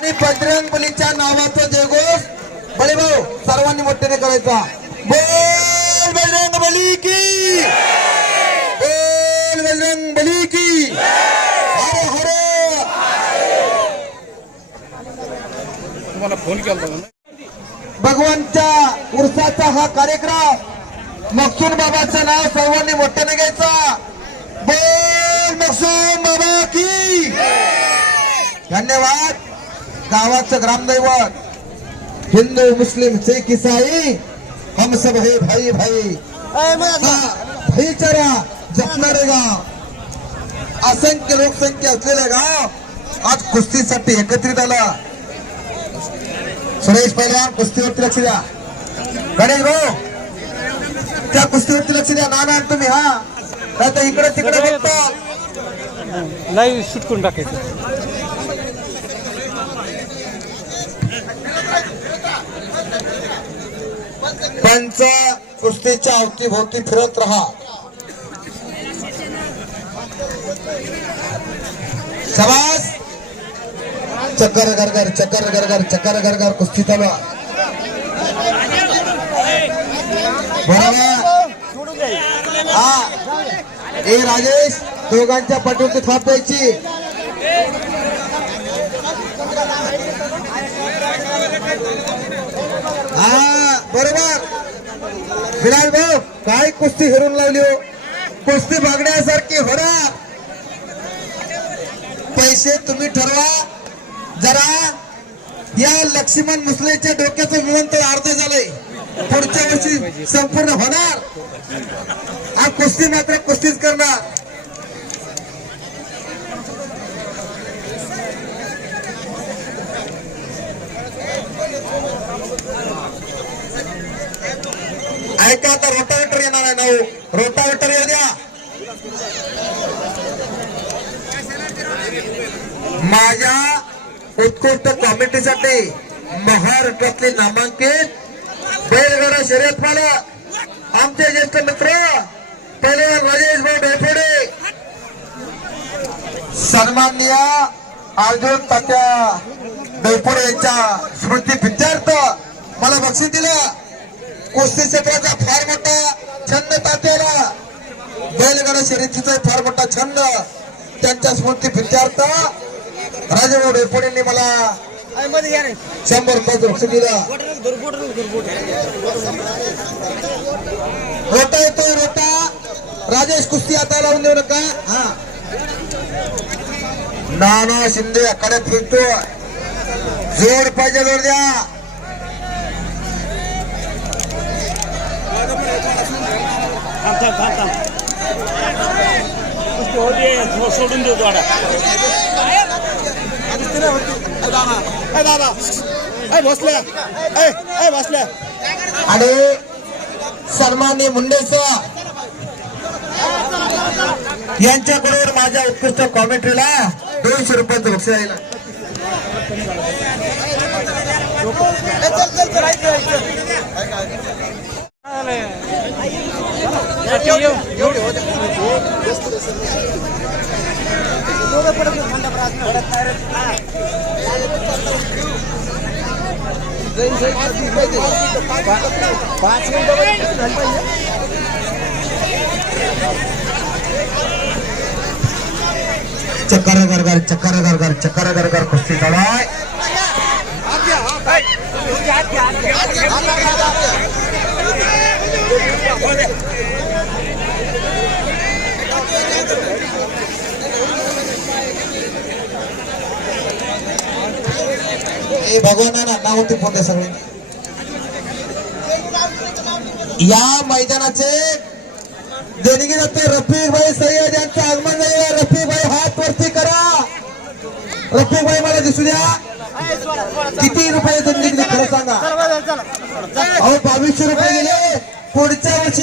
आणि बजरंग बलीच्या नावाचा जयघोष बळे भाऊ सर्वांनी मोठ्याने करायचा। बोल बजरंग बली की, बोल बजरंग बली की, हरे हरे। तुम्हाला फोन केला भगवानच्या उर्साचा हा कार्यक्रम मकसूद बाबाचं नाव सर्वांनी मोठ्याने घ्यायचा। बोल मकसूद बाबा की। धन्यवाद। गावाचं ग्रामदैवत हिंदू मुस्लिम सिख ईसाई हम सब है भाई भाई, भाईचारा जपणारे गाव, असंख्य लोकसंख्या असलेले गाव आज कुस्तीसाठी एकत्रित आला। सुरेश पहिलवान कुस्तीवरती लक्ष द्या, गणेश भाऊ त्या कुस्तीवरती लक्ष द्या। नाना तुम्ही हा आता इकडे तिकडे बघता लाईव्ह शूट करून टाकायचं। पंच कुस्तीच्या अवतीभोवती फिरत राहा। शाबास। चक्कर गरगर चक्कर गरगर चक्कर गरगर कुस्ती चालू। हा ए राजेश दोघांच्या पाठीवरती थाप द्यायची। हा बरोबर विलास भाऊ काय कुस्ती हेरून लावली हो, कुस्ती बघण्यासारखी होणार। पैसे तुम्ही ठरवा जरा। या लक्ष्मण मुसलेच्या डोक्याचं विमानतळ अर्ध झालंय, पुढच्या वर्षी संपूर्ण होणार। हा कुस्ती मात्र कुस्तीच करणार। ऐका आता रोटावेटर येणार आहे नाऊ, रोटावेटर येऊ द्या। माझ्या उत्कृष्ट कॉमेंट्रीसाठी महाराष्ट्रातले नामांकित बैलगाडा शर्यत मालक आमचे ज्येष्ठ मित्र पहिलवान राजेश भाऊ डोफोडे, सन्माननीय अर्जुन तात्या डोफोडे यांच्या स्मृती प्रित्यर्थ मला बक्षीस दिलं। कुस्ती क्षेत्राचा फार मोठा छंद तात्याला, बैलगाडा शर्यतीचा फार मोठा छंद, त्यांच्या स्मृती प्रित्यर्थ राजेभाऊ डोफोडेंनी मला 100 रुपयाचं बक्षीस दिलं। रोटा येतोय रोटा, राजेश कुस्ती आता लावून देऊ नका। हा नाना शिंदे आखाड्यात फिरतोय, जोड पाहिजे जोड द्या। सोडून देऊ दादा बसल्या आणि सन्माननीय मुंडेसर यांच्याबरोबर माझ्या उत्कृष्ट कॉमेंट्रीला 200 रुपयाचं बक्षीस आहे। चक्कर गरगर चक्कर गरगर चक्कर गरगर कुस्ती चालू। भगवानाला नाव होते पोते सगळे। या मैदानाचे देणगी जाते रफिक भाई सय्यद यांचं आगमन झालं। रफिक भाई हात वरती करा, रफिक भाई मला दिसू द्या। किती रुपये देणगी खरं सांगा। अहो 2200 रुपये गेले, पुढच्या वर्षी